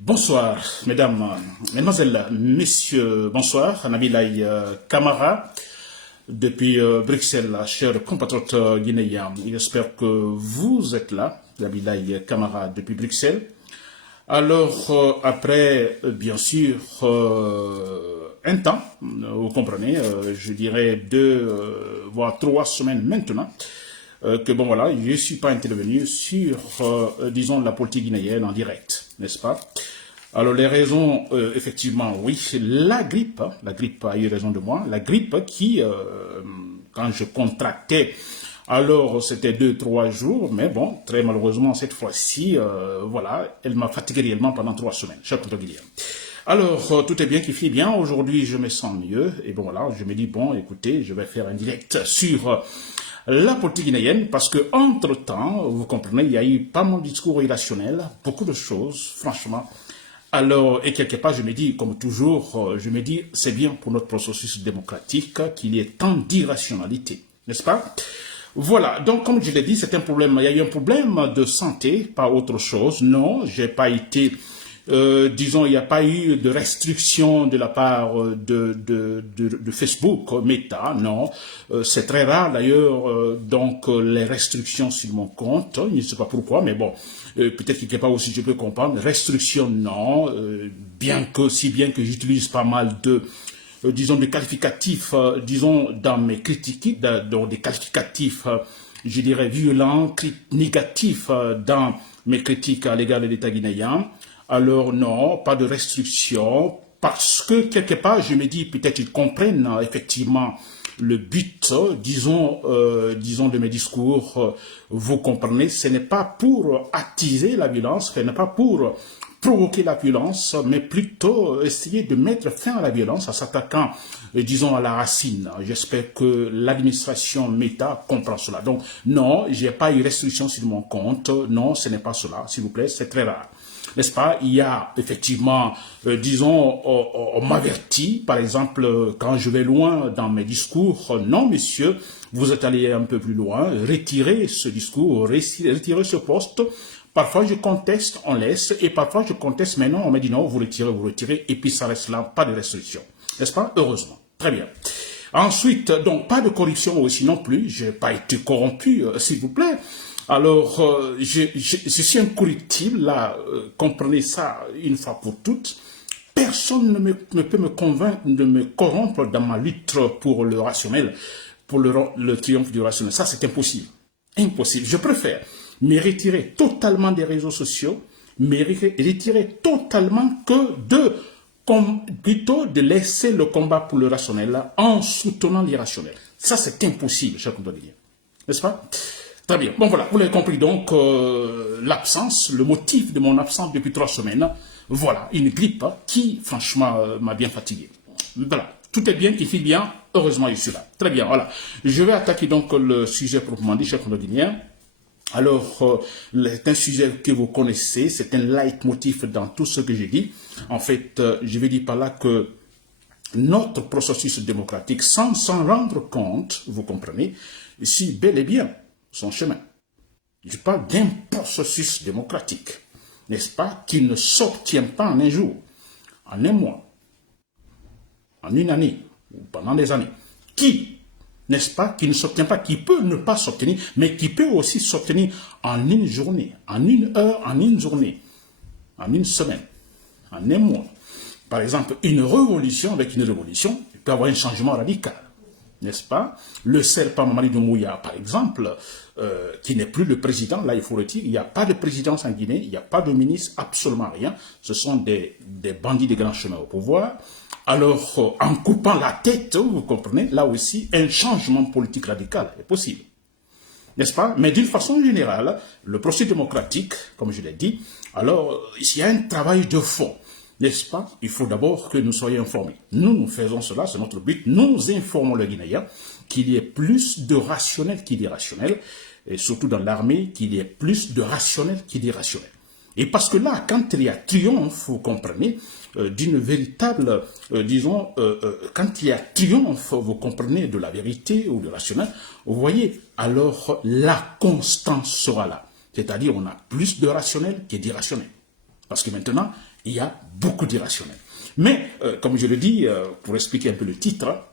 Bonsoir, mesdames, mesdemoiselles, messieurs, bonsoir. Nabilay Camara, depuis Bruxelles, cher compatriote guinéen. J'espère que vous êtes là, Nabilay Camara, depuis Bruxelles. Alors, après, bien sûr, un temps, vous comprenez, je dirais 2 voire 3 semaines maintenant, que bon voilà, je ne suis pas intervenu sur, disons, la politique guinéenne en direct, n'est-ce pas? Alors les raisons, effectivement, oui, la grippe a eu raison de moi, la grippe qui, quand je contractais, alors c'était 2, 3 jours, mais bon, très malheureusement cette fois-ci, voilà, elle m'a fatigué réellement pendant 3 semaines, cher contre Guillaume. Alors, tout est bien qui finit bien. Aujourd'hui, je me sens mieux. Et bon, voilà, je me dis, bon, écoutez, je vais faire un direct sur la politique guinéenne parce que, entre-temps, vous comprenez, il y a eu pas mal de discours irrationnels, beaucoup de choses, franchement. Alors, et quelque part, je me dis, comme toujours, je me dis, c'est bien pour notre processus démocratique qu'il y ait tant d'irrationalité, n'est-ce pas? Voilà, donc comme je l'ai dit, c'est un problème, il y a eu un problème de santé, pas autre chose. Non, j'ai pas été, disons, il n'y a pas eu de restriction de la part de Facebook, Meta, non. C'est très rare d'ailleurs, donc les restrictions sur mon compte, je ne sais pas pourquoi, mais bon, peut-être quelque part aussi je peux comprendre. Restrictions, non, si bien que j'utilise pas mal de disons, des qualificatifs, disons, dans mes critiques, dans des qualificatifs, je dirais, violents, négatifs dans mes critiques à l'égard de l'État guinéen. Alors non, pas de restriction, parce que quelque part, je me dis, peut-être ils comprennent effectivement le but, disons, de mes discours, vous comprenez, ce n'est pas pour attiser la violence, ce n'est pas pour provoquer la violence, mais plutôt essayer de mettre fin à la violence en s'attaquant, disons, à la racine. J'espère que l'administration Meta comprend cela. Donc, non, j'ai pas eu restriction sur mon compte. Non, ce n'est pas cela, s'il vous plaît, c'est très rare. N'est-ce pas? Il y a effectivement, disons, on m'avertit, par exemple, quand je vais loin dans mes discours, non, monsieur, vous êtes allé un peu plus loin, retirez ce discours, retirez ce poste. Parfois, je conteste, on laisse, et parfois, je conteste, mais non, on me dit non, vous retirez, et puis ça reste là, pas de restriction. N'est-ce pas? Heureusement. Très bien. Ensuite, donc, pas de corruption aussi non plus, je n'ai pas été corrompu, s'il vous plaît. Alors, je suis incorruptible, là, comprenez ça une fois pour toutes. Personne ne peut me convaincre de me corrompre dans ma lutte pour le rationnel, pour le triomphe du rationnel. Ça, c'est impossible. Impossible. Je préfère me retirer totalement des réseaux sociaux, me retirer totalement plutôt de laisser le combat pour le rationnel en soutenant l'irrationnel. Ça, c'est impossible, cher compatriotes. N'est-ce pas? Très bien. Bon, voilà, vous l'avez compris donc, l'absence, le motif de mon absence depuis 3 semaines, voilà, une grippe qui, franchement, m'a bien fatigué. Voilà, tout est bien, il file bien, heureusement, je suis là. Très bien, voilà. Je vais attaquer donc le sujet proprement dit, cher compatriotes. Alors, c'est un sujet que vous connaissez, c'est un leitmotiv dans tout ce que j'ai dit. En fait, je vais dire par là que notre processus démocratique, sans s'en rendre compte, vous comprenez, si bel et bien son chemin. Je parle d'un processus démocratique, n'est-ce pas, qui ne s'obtient pas en un jour, en un mois, en une année, ou pendant des années, qui, n'est-ce pas, qui ne s'obtient pas, qui peut ne pas s'obtenir, mais qui peut aussi s'obtenir en une journée, en une heure, en une journée, en une semaine, en un mois. Par exemple, une révolution, avec une révolution, il peut y avoir un changement radical, n'est-ce pas? Le serpent Mamadi Doumbouya, par exemple, qui n'est plus le président, là il faut le dire, il n'y a pas de présidence en Guinée, il n'y a pas de ministre, absolument rien. Ce sont des bandits des grands chemins au pouvoir. Alors, en coupant la tête, vous comprenez, là aussi, un changement politique radical est possible. N'est-ce pas? Mais d'une façon générale, le processus démocratique, comme je l'ai dit, alors, il y a un travail de fond. N'est-ce pas? Il faut d'abord que nous soyons informés. Nous faisons cela, c'est notre but. Nous informons le Guinéen qu'il y ait plus de rationnel qu'irrationnel, et surtout dans l'armée, qu'il y ait plus de rationnel qu'irrationnel. Et parce que là, quand il y a triomphe, vous comprenez, d'une véritable, quand il y a triomphe, vous comprenez, de la vérité ou du rationnel, vous voyez, alors la constance sera là. C'est-à-dire, on a plus de rationnel que d'irrationnel. Parce que maintenant, il y a beaucoup d'irrationnels. Mais, comme je le dis, pour expliquer un peu le titre,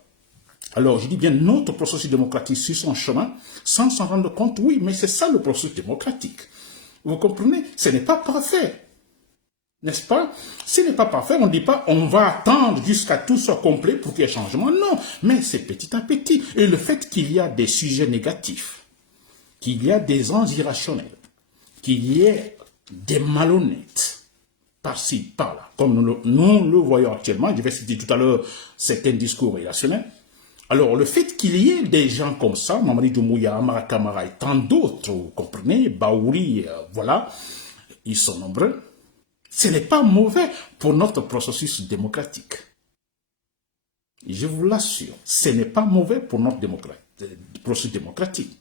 alors je dis bien notre processus démocratique sur son chemin, sans s'en rendre compte, oui, mais c'est ça le processus démocratique. Vous comprenez? Ce n'est pas parfait. N'est-ce pas? Ce n'est pas parfait, on ne dit pas on va attendre jusqu'à tout soit complet pour qu'il y ait changement. Non, mais c'est petit à petit. Et le fait qu'il y a des sujets négatifs, qu'il y a des gens irrationnels, qu'il y ait des malhonnêtes, par-ci, par-là, comme nous le voyons actuellement, je vais citer tout à l'heure certains discours irrationnels. Alors, le fait qu'il y ait des gens comme ça, Mamadi Doumbouya, Amara Kamara et tant d'autres, vous comprenez, Baouri, voilà, ils sont nombreux. Ce n'est pas mauvais pour notre processus démocratique. Je vous l'assure, ce n'est pas mauvais pour notre processus démocratique.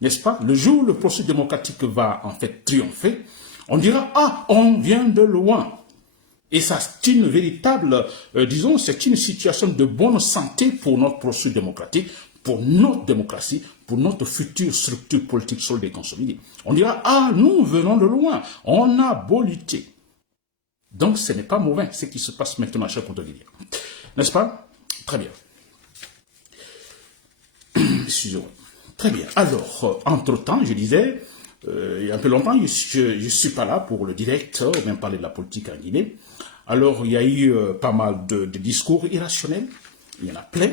N'est-ce pas? Le jour où le processus démocratique va en fait triompher, on dira, ah, on vient de loin. Et ça, c'est une véritable, disons, c'est une situation de bonne santé pour notre processus démocratique, pour notre démocratie, pour notre future structure politique solide et consolidée. On dira, ah, nous venons de loin, on a beau lutter. Donc, ce n'est pas mauvais, ce qui se passe maintenant, cher Contoguilia. N'est-ce pas? Très bien. Excusez-moi. Très bien. Alors, entre-temps, je disais, il y a un peu longtemps, je ne suis pas là pour le direct, ou bien parler de la politique en Guinée. Alors, il y a eu pas mal de discours irrationnels. Il y en a plein.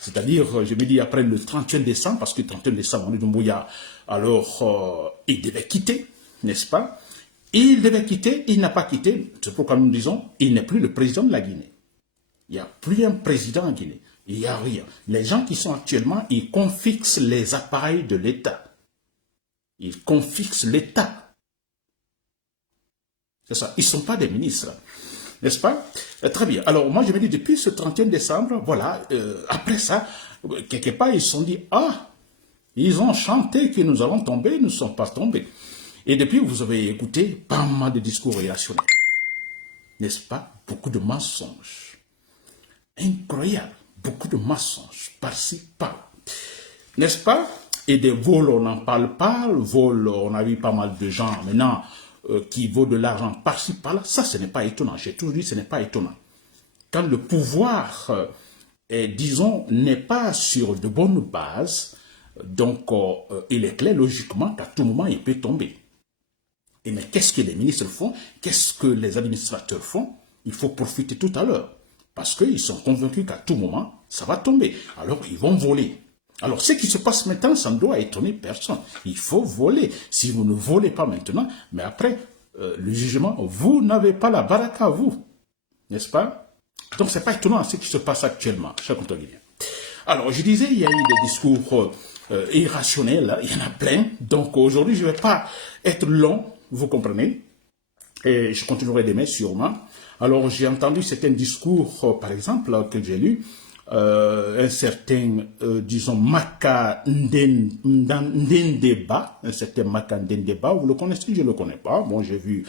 C'est-à-dire, je me dis, après le 31 décembre, parce que le 31 décembre, Mamadi Doumbouya, alors, il devait quitter, n'est-ce pas? Il devait quitter, il n'a pas quitté. C'est pourquoi nous disons, il n'est plus le président de la Guinée. Il n'y a plus un président en Guinée. Il n'y a rien. Les gens qui sont actuellement, ils confixent les appareils de l'État. Ils confixent l'État. C'est ça. Ils ne sont pas des ministres. N'est-ce pas? Très bien. Alors, moi, je me dis, depuis ce 31 décembre, voilà, après ça, quelque part, ils se sont dit, ah, ils ont chanté que nous allons tomber, nous ne sommes pas tombés. Et depuis, vous avez écouté pas mal de discours irrationnels. N'est-ce pas? Beaucoup de mensonges. Incroyable. Beaucoup de mensonges. Par-ci, par-là. N'est-ce pas? Et des vols, on n'en parle pas. Le vol, on a vu pas mal de gens maintenant qui volent de l'argent par-ci, par-là. Ça, ce n'est pas étonnant. J'ai toujours dit, ce n'est pas étonnant. Quand le pouvoir, disons, n'est pas sur de bonnes bases, donc il est clair logiquement qu'à tout moment, il peut tomber. Et mais qu'est-ce que les ministres font? Qu'est-ce que les administrateurs font? Il faut profiter tout à l'heure. Parce qu'ils sont convaincus qu'à tout moment, ça va tomber. Alors, ils vont voler. Alors, ce qui se passe maintenant, ça ne doit étonner personne. Il faut voler. Si vous ne volez pas maintenant, mais après, le jugement, vous n'avez pas la baraka à vous. N'est-ce pas? Donc, ce n'est pas étonnant ce qui se passe actuellement, cher Contoguilien. Alors, je disais, il y a eu des discours irrationnels, il y en a plein. Donc, aujourd'hui, je ne vais pas être long. Vous comprenez? Et je continuerai demain sûrement. Alors, j'ai entendu certains discours, par exemple, que j'ai lus. Un certain, disons, Maka Ndendeba, un certain Maka Ndendeba, vous le connaissez, je ne le connais pas. Bon, j'ai vu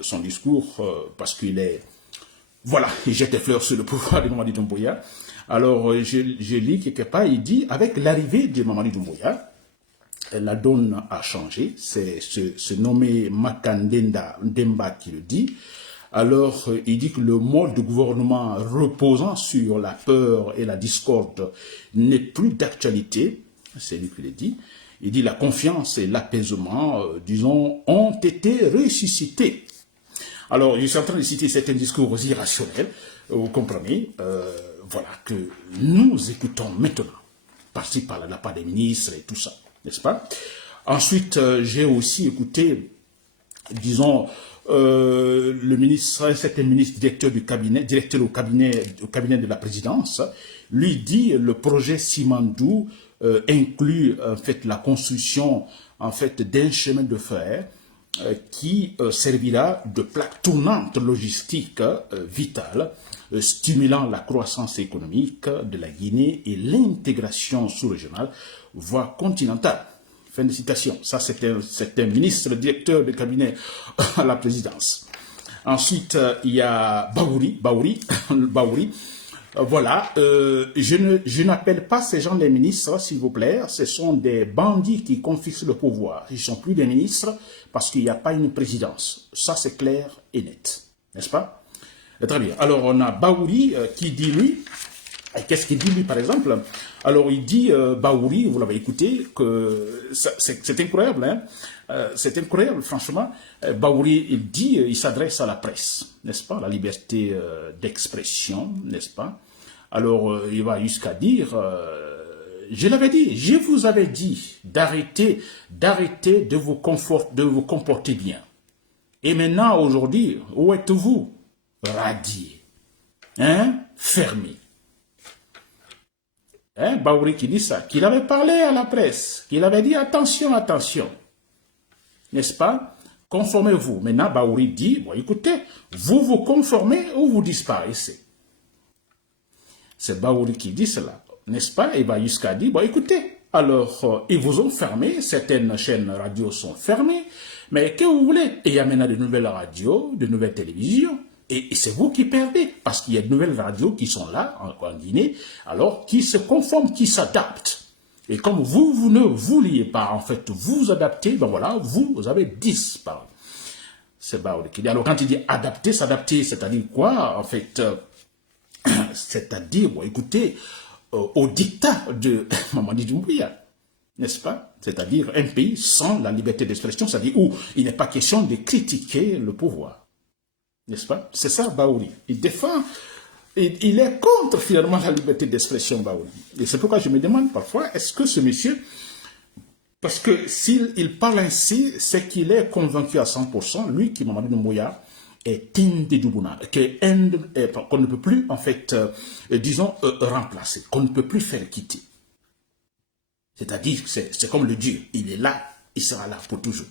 son discours parce qu'il est, voilà, il jette des fleurs sur le pouvoir de Mamadi Doumbouya. Alors, je lis quelque part, il dit, avec l'arrivée de Mamadi Doumbouya, la donne a changé, c'est ce nommé Makandenda Ndemba qui le dit. Alors, il dit que le mode de gouvernement reposant sur la peur et la discorde n'est plus d'actualité, c'est lui qui le dit. Il dit la confiance et l'apaisement, disons, ont été ressuscités. Alors, je suis en train de citer certains discours irrationnels, vous comprenez, voilà, que nous écoutons maintenant, par-ci par-là, de la part des ministres et tout ça. N'est-ce pas? Ensuite, j'ai aussi écouté, disons, le ministre, un certain ministre directeur au cabinet de la présidence, lui dit le projet Simandou inclut en fait la construction en fait d'un chemin de fer qui servira de plaque tournante logistique vitale, stimulant la croissance économique de la Guinée et l'intégration sous-régionale, voire continentale. Fin de citation. Ça, c'est un ministre, directeur de cabinet à la présidence. Ensuite, il y a Baouri, Voilà, je n'appelle pas ces gens des ministres, s'il vous plaît. Ce sont des bandits qui confisquent le pouvoir. Ils ne sont plus des ministres parce qu'il n'y a pas une présidence. Ça, c'est clair et net. N'est-ce pas? Très bien. Alors, on a Baouri qui dit, lui, qu'est-ce qu'il dit, lui, par exemple? Alors, il dit, Baouri, vous l'avez écouté, que c'est incroyable, hein? C'est incroyable, franchement. Baouri, il dit, il s'adresse à la presse, n'est-ce pas? La liberté d'expression, n'est-ce pas? Alors, il va jusqu'à dire, je l'avais dit, je vous avais dit d'arrêter de vous comporter bien. Et maintenant, aujourd'hui, où êtes-vous? Radié, hein? Fermé. Hein? Baouri qui dit ça, qu'il avait parlé à la presse, qu'il avait dit attention, attention. N'est-ce pas? Conformez-vous. Maintenant, Baouri dit, bon, écoutez, vous vous conformez ou vous disparaissez. C'est Baouri qui dit cela, n'est-ce pas? Et va jusqu'à dire, bon, écoutez, alors, ils vous ont fermé, certaines chaînes radio sont fermées, mais que vous voulez? Et il y a maintenant de nouvelles radios, de nouvelles télévisions. Et c'est vous qui perdez, parce qu'il y a de nouvelles radios qui sont là, en Guinée, alors, qui se conforment, qui s'adaptent. Et comme vous ne vouliez pas, en fait, vous adapter, ben voilà, vous avez disparu. C'est Baouri qui dit. Alors, quand il dit adapter, s'adapter, c'est-à-dire quoi? En fait, c'est-à-dire, bon, écoutez, au dictat de Mamadi Doumbouya, n'est-ce pas? C'est-à-dire un pays sans la liberté d'expression, c'est-à-dire où il n'est pas question de critiquer le pouvoir. N'est-ce pas? C'est ça, Baouri. Il défend, il est contre finalement la liberté d'expression, Baouri. Et c'est pourquoi je me demande parfois, est-ce que ce monsieur, parce que s'il parle ainsi, c'est qu'il est convaincu à 100%, lui qui, Mamadi Doumbouya, est indédoublable, qu'on ne peut plus, en fait, disons, remplacer, qu'on ne peut plus faire quitter. C'est-à-dire que c'est comme le Dieu, il est là, il sera là pour toujours.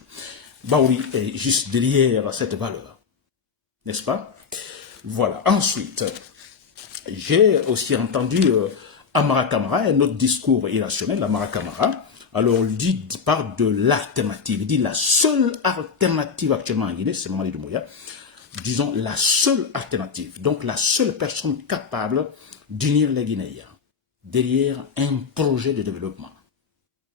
Baouri est juste derrière cette valeur. N'est-ce pas? Voilà. Ensuite, j'ai aussi entendu Amara Kamara, un autre discours irrationnel, Amara Kamara. Alors, il parle de l'alternative. Il dit la seule alternative actuellement en Guinée, c'est Mamadi Doumbouya. Disons, la seule alternative, donc la seule personne capable d'unir les Guinéens derrière un projet de développement.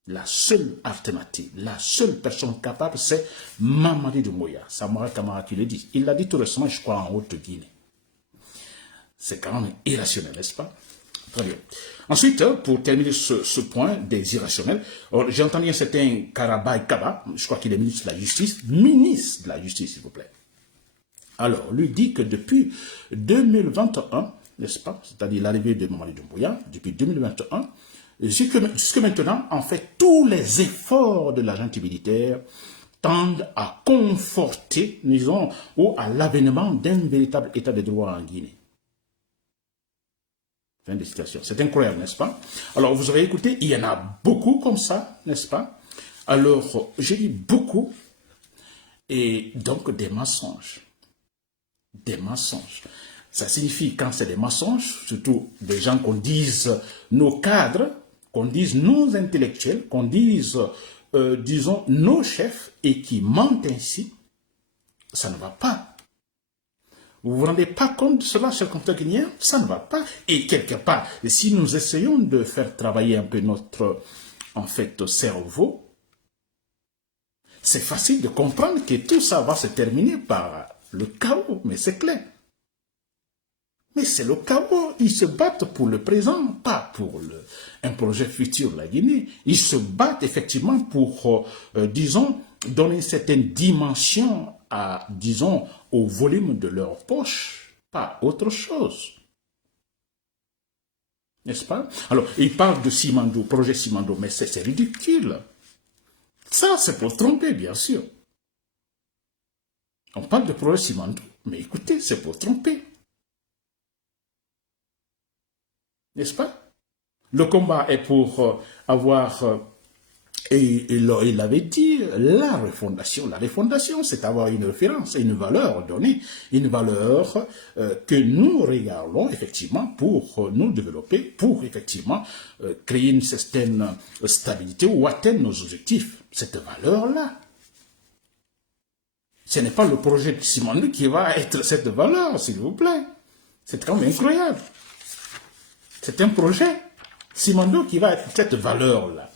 La seule alternative, la seule personne capable, c'est Mamadi Doumbouya. C'est Amara Kamara qui le dit. Il l'a dit tout récemment, je crois, en Haute-Guinée. C'est quand même irrationnel, n'est-ce pas? Très bien. Ensuite, pour terminer ce point des irrationnels, j'ai entendu un certain Karabay Kaba, je crois qu'il est ministre de la Justice, s'il vous plaît. Alors, lui dit que depuis 2021, n'est-ce pas, c'est-à-dire l'arrivée de Mamadi Doumbouya, depuis 2021, jusque maintenant, en fait, tous les efforts de la junte militaire tendent à conforter, disons, ou à l'avènement d'un véritable état de droit en Guinée. Fin de citation. C'est incroyable, n'est-ce pas? Alors, vous aurez écouté, il y en a beaucoup comme ça, n'est-ce pas? Alors, j'ai dit beaucoup, et donc des mensonges. Des mensonges. Ça signifie, quand c'est des mensonges, surtout des gens qu'on dise nos cadres, qu'on dise nos intellectuels, qu'on dise, disons, nos chefs, et qui mentent ainsi, ça ne va pas. Vous vous rendez pas compte de cela, chers compatriotes guinéens? Ça ne va pas. Et quelque part, si nous essayons de faire travailler un peu notre, en fait, cerveau, c'est facile de comprendre que tout ça va se terminer par le chaos, mais c'est clair. Mais c'est le chaos. Ils se battent pour le présent, pas pour un projet futur de la Guinée. Ils se battent effectivement pour, disons, donner une certaine dimension à, disons, au volume de leur poche, pas autre chose. N'est-ce pas? Alors, ils parlent de Simandou, projet Simandou, mais c'est ridicule. Ça, c'est pour tromper, bien sûr. On parle de projet Simandou, mais écoutez, c'est pour tromper. N'est-ce pas? Le combat est pour avoir, et il avait dit, la refondation. La refondation, c'est avoir une référence, une valeur donnée, une valeur que nous regardons effectivement pour nous développer, pour effectivement créer une certaine stabilité ou atteindre nos objectifs. Cette valeur-là. Ce n'est pas le projet de Simandou qui va être cette valeur, s'il vous plaît. C'est quand même incroyable. C'est un projet, Simondo, qui va être cette valeur-là,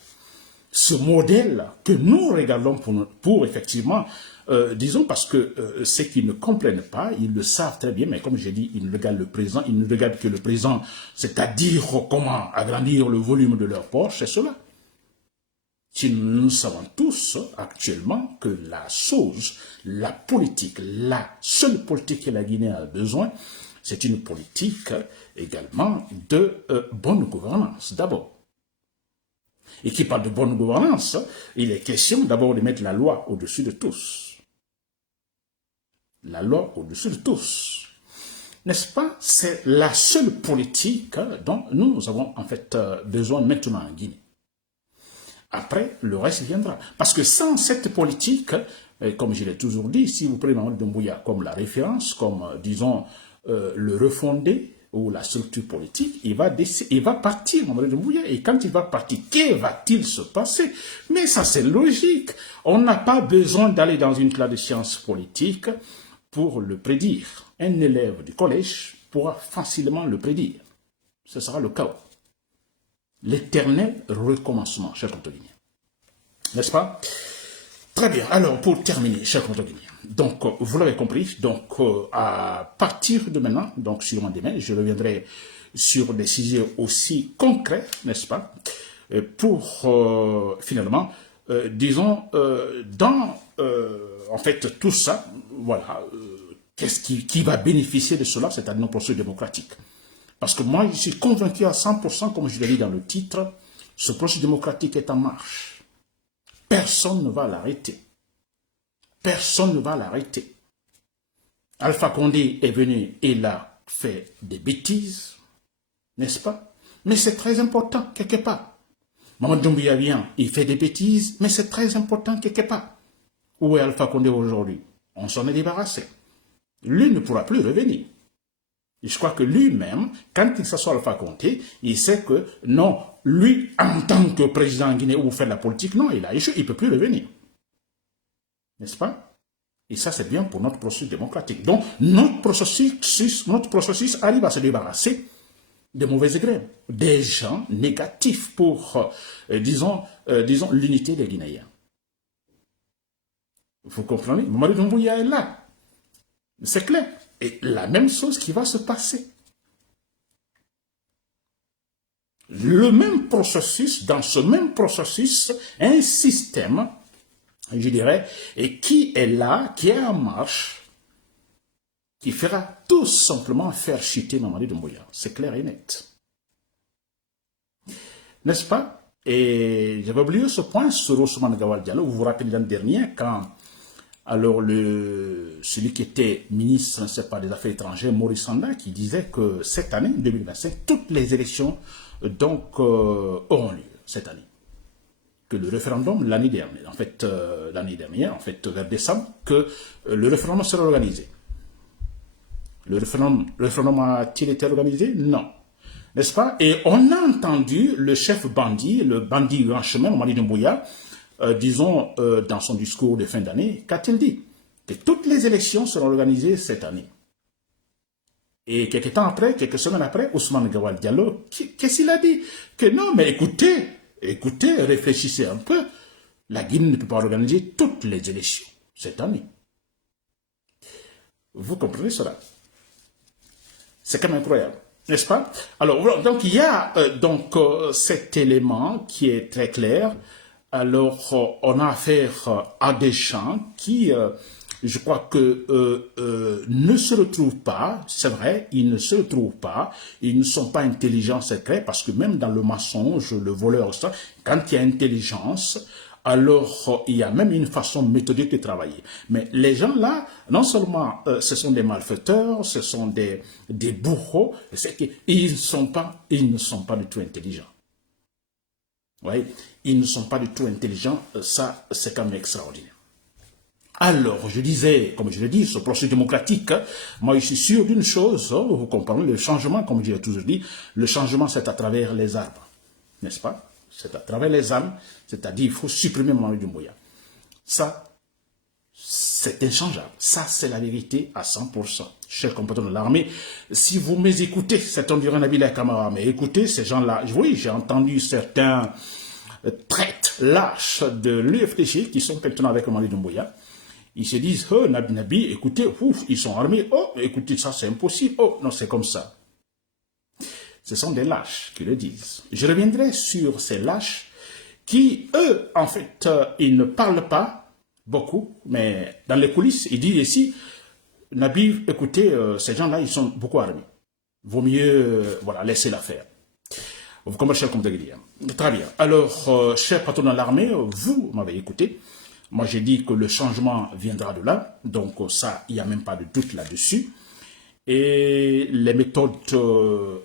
ce modèle que nous regardons pour effectivement, disons parce que ceux qui ne comprennent pas, ils le savent très bien, mais comme j'ai dit, ils ne regardent le présent, ils ne regardent que le présent, c'est-à-dire comment agrandir le volume de leur poche, c'est cela. Si nous savons tous actuellement que la chose, la politique, la seule politique que la Guinée a besoin, c'est une politique également de bonne gouvernance d'abord. Et qui parle de bonne gouvernance, il est question d'abord de mettre la loi au-dessus de tous. La loi au-dessus de tous. N'est-ce pas? C'est la seule politique dont nous avons en fait besoin maintenant en Guinée. Après, le reste viendra. Parce que sans cette politique, comme je l'ai toujours dit, si vous prenez Mamadi Doumbouya comme la référence, comme, disons, le refondé ou la structure politique, il va partir, Mamadi Doumbouya, et quand il va partir, que va-t-il se passer? Mais ça, c'est logique. On n'a pas besoin d'aller dans une classe de sciences politiques pour le prédire. Un élève du collège pourra facilement le prédire. Ce sera le chaos. L'éternel recommencement, chers Contoliniens. N'est-ce pas? Très bien. Alors, pour terminer, chers Contoliniens, donc, vous l'avez compris, donc, à partir de maintenant, donc, sûrement demain, je reviendrai sur des sujets aussi concrets, n'est-ce pas, pour, finalement, disons, dans, en fait, tout ça, voilà, qu'est-ce qui va bénéficier de cela, c'est-à-dire nos processus démocratiques. Parce que moi, je suis convaincu à 100%, comme je l'ai dit dans le titre, ce processus démocratique est en marche. Personne ne va l'arrêter. Personne ne va l'arrêter. Alpha Condé est venu et il a fait des bêtises, n'est-ce pas? Mais c'est très important, quelque part. Mamadi Doumbouya vient, il fait des bêtises, mais c'est très important, quelque part. Où est Alpha Condé aujourd'hui? On s'en est débarrassé. Lui ne pourra plus revenir. Et je crois que lui-même, quand il s'assoit Alpha Condé, il sait que non, lui, en tant que président guinéen ou faire la politique, non, il a échoué, il ne peut plus revenir. N'est-ce pas? Et ça, c'est bien pour notre processus démocratique. Donc, notre processus arrive à se débarrasser des mauvaises graines, des gens négatifs pour, disons, l'unité des Guinéens. Vous comprenez? Mamadi Doumbouya est là. C'est clair. Et la même chose qui va se passer. Le même processus, dans ce même processus, un système, je dirais, et qui est là, qui est en marche, qui fera tout simplement faire chuter Mamadi Doumbouya. C'est clair et net. N'est-ce pas? Et j'avais oublié ce point sur Ousmane Gawal Diallo. Vous vous rappelez l'an dernier, quand alors celui qui était ministre des Affaires étrangères, Maurice Sanda, qui disait que cette année, 2025, toutes les élections donc auront lieu cette année. Que le référendum l'année dernière, en fait, vers décembre, que le référendum sera organisé. Le référendum a-t-il été organisé? Non. N'est-ce pas? Et on a entendu le chef bandit, le bandit grand chemin, Mamadi Doumbouya, disons, dans son discours de fin d'année, qu'a-t-il dit? Que toutes les élections seront organisées cette année. Et quelques temps après, quelques semaines après, Ousmane Gawal Diallo, qu'est-ce qu'il a dit? Que non, mais écoutez, réfléchissez un peu. La Guinée ne peut pas organiser toutes les élections cette année. Vous comprenez cela? C'est quand même incroyable, n'est-ce pas? Alors, donc, il y a cet élément qui est très clair. Alors, on a affaire à des gens qui, je crois que ne se retrouvent pas, c'est vrai, ils ne se retrouvent pas, ils ne sont pas intelligents, c'est clair, parce que même dans le mensonge, le voleur, ça, quand il y a intelligence, alors il y a même une façon méthodique de travailler. Mais les gens là, non seulement ce sont des malfaiteurs, ce sont des bourreaux, c'est qu'ils ne sont pas du tout intelligents. Oui, ils ne sont pas du tout intelligents, ça c'est quand même extraordinaire. Alors, je disais, comme je l'ai dit, ce processus démocratique, moi je suis sûr d'une chose, vous comprenez, le changement, comme je l'ai toujours dit, le changement c'est à travers les arbres, n'est-ce pas? C'est à travers les âmes, c'est-à-dire il faut supprimer Mamadi Doumbouya. Ça, c'est inchangeable. Ça, c'est la vérité à 100%. chers compatriotes de l'armée, si vous m'écoutez, certains diront Nabila Kamara, mais écoutez, ces gens-là, oui, j'ai entendu certains traites lâches de l'UFDG qui sont maintenant avec Mamadi Doumbouya. Ils se disent, oh, Nabi, écoutez, ouf, ils sont armés, oh, écoutez, ça c'est impossible, oh, non, c'est comme ça. Ce sont des lâches qui le disent. Je reviendrai sur ces lâches qui, eux, en fait, ils ne parlent pas beaucoup, mais dans les coulisses, ils disent ici, Nabi, écoutez, ces gens-là, ils sont beaucoup armés. Vaut mieux, voilà, laisser l'affaire. Vous comprenez, cher compte de très bien. Alors, cher patron de l'armée, vous m'avez écouté. Moi, j'ai dit que le changement viendra de là. Donc, ça, il n'y a même pas de doute là-dessus. Et les méthodes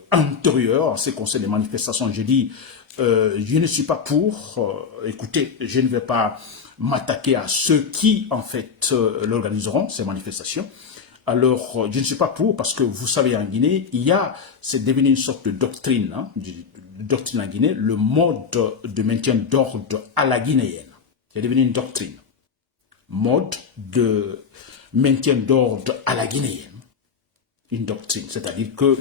antérieures, en ce qui concerne les manifestations, j'ai dit, je ne suis pas pour. Écoutez, je ne vais pas m'attaquer à ceux qui, en fait, l'organiseront, ces manifestations. Alors, je ne suis pas pour parce que vous savez, en Guinée, c'est devenu une sorte de doctrine, hein, doctrine en Guinée, le mode de maintien d'ordre à la guinéenne. C'est devenu une doctrine. Mode de maintien d'ordre à la guinéenne. Une doctrine, c'est-à-dire que,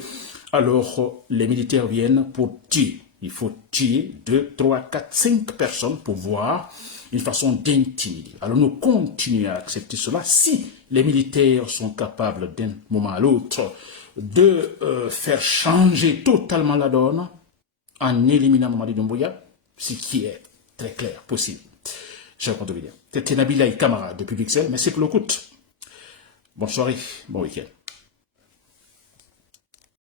alors, les militaires viennent pour tuer. Il faut tuer 2, 3, 4, 5 personnes pour voir une façon d'intimider. Alors nous continuons à accepter cela si les militaires sont capables d'un moment à l'autre de faire changer totalement la donne en éliminant Mamadi Doumbouya, ce qui est très clair, possible. Cher compte vidéo. C'était Nabila Kamara depuis Bruxelles. Merci pour l'écoute. Bonne soirée, bon week-end.